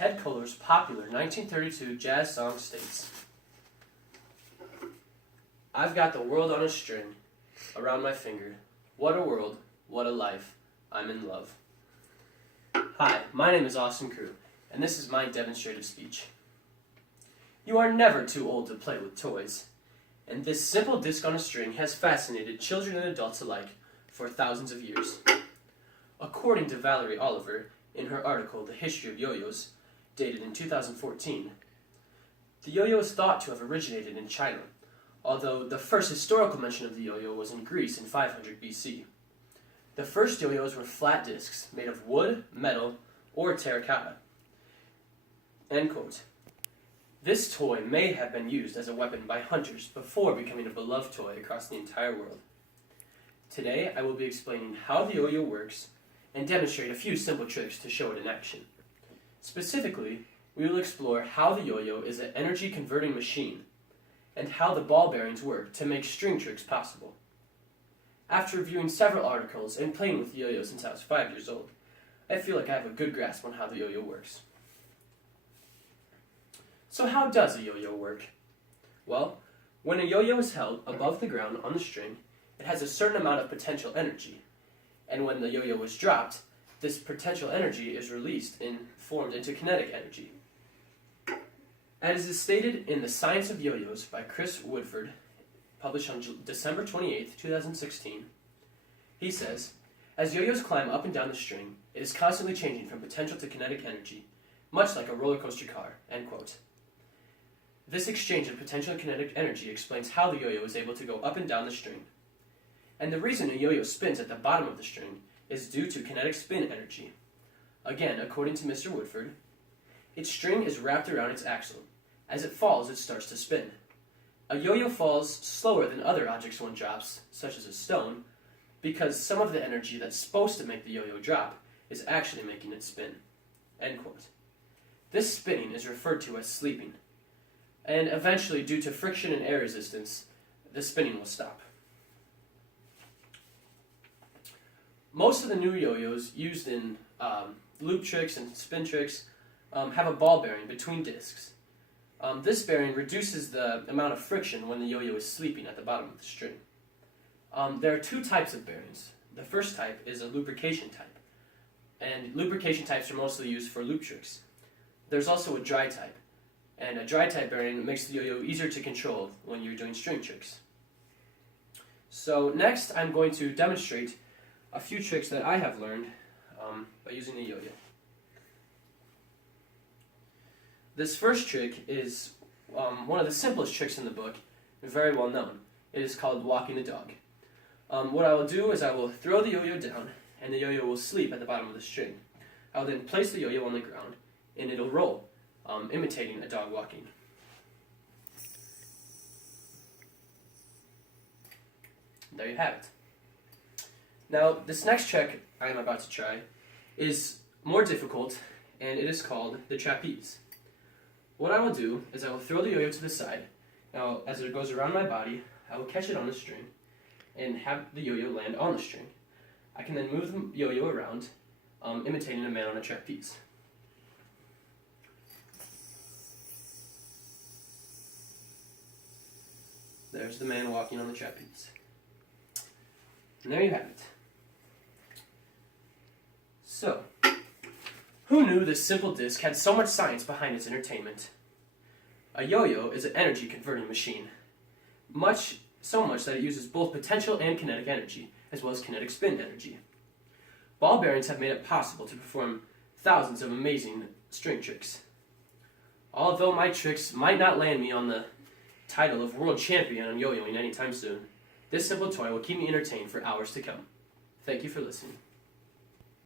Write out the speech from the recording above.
Ted Koehler's popular 1932 jazz song states, "I've got the world on a string around my finger. What a world, what a life, I'm in love." Hi, my name is Austin Crew, and this is my demonstrative speech. You are never too old to play with toys, and this simple disc on a string has fascinated children and adults alike for thousands of years. According to Valerie Oliver, in her article, The History of Yo-Yos, dated in 2014, the yo-yo is thought to have originated in China, although the first historical mention of the yo-yo was in Greece in 500 BC. The first yo-yos were flat discs made of wood, metal, or terracotta. End quote. This toy may have been used as a weapon by hunters before becoming a beloved toy across the entire world. Today, I will be explaining how the yo-yo works and demonstrate a few simple tricks to show it in action. Specifically, we will explore how the yo-yo is an energy-converting machine and how the ball bearings work to make string tricks possible. After reviewing several articles and playing with yo-yo since I was 5 years old, I feel like I have a good grasp on how the yo-yo works. So how does a yo-yo work? Well, when a yo-yo is held above the ground on the string, it has a certain amount of potential energy, and when the yo-yo is dropped, this potential energy is released and formed into kinetic energy. As is stated in The Science of Yo-Yos by Chris Woodford, published on December 28, 2016, he says, "As yo-yos climb up and down the string, it is constantly changing from potential to kinetic energy, much like a roller coaster car." End quote. This exchange of potential and kinetic energy explains how the yo-yo is able to go up and down the string. And the reason a yo-yo spins at the bottom of the string is due to kinetic spin energy. Again, according to Mr. Woodford, its string is wrapped around its axle. As it falls, it starts to spin. A yo-yo falls slower than other objects one drops, such as a stone, because some of the energy that's supposed to make the yo-yo drop is actually making it spin. End quote. This spinning is referred to as sleeping, and eventually, due to friction and air resistance, the spinning will stop. Most of the new yo-yos used in loop tricks and spin tricks have a ball bearing between discs. This bearing reduces the amount of friction when the yo-yo is sleeping at the bottom of the string. There are two types of bearings. The first type is a lubrication type, and lubrication types are mostly used for loop tricks. There's also a dry type, and a dry type bearing makes the yo-yo easier to control when you're doing string tricks. So next I'm going to demonstrate a few tricks that I have learned by using the yo-yo. This first trick is one of the simplest tricks in the book, and very well known. It is called walking the dog. What I will do is I will throw the yo-yo down, and the yo-yo will sleep at the bottom of the string. I will then place the yo-yo on the ground, and it'll roll, imitating a dog walking. There you have it. Now, this next trick I am about to try is more difficult, and it is called the trapeze. What I will do is I will throw the yo-yo to the side. Now, as it goes around my body, I will catch it on the string and have the yo-yo land on the string. I can then move the yo-yo around, imitating a man on a trapeze. There's the man walking on the trapeze. And there you have it. So, who knew this simple disc had so much science behind its entertainment? A yo-yo is an energy converting machine. So much that it uses both potential and kinetic energy, as well as kinetic spin energy. Ball bearings have made it possible to perform thousands of amazing string tricks. Although my tricks might not land me on the title of world champion on yo-yoing anytime soon, this simple toy will keep me entertained for hours to come. Thank you for listening.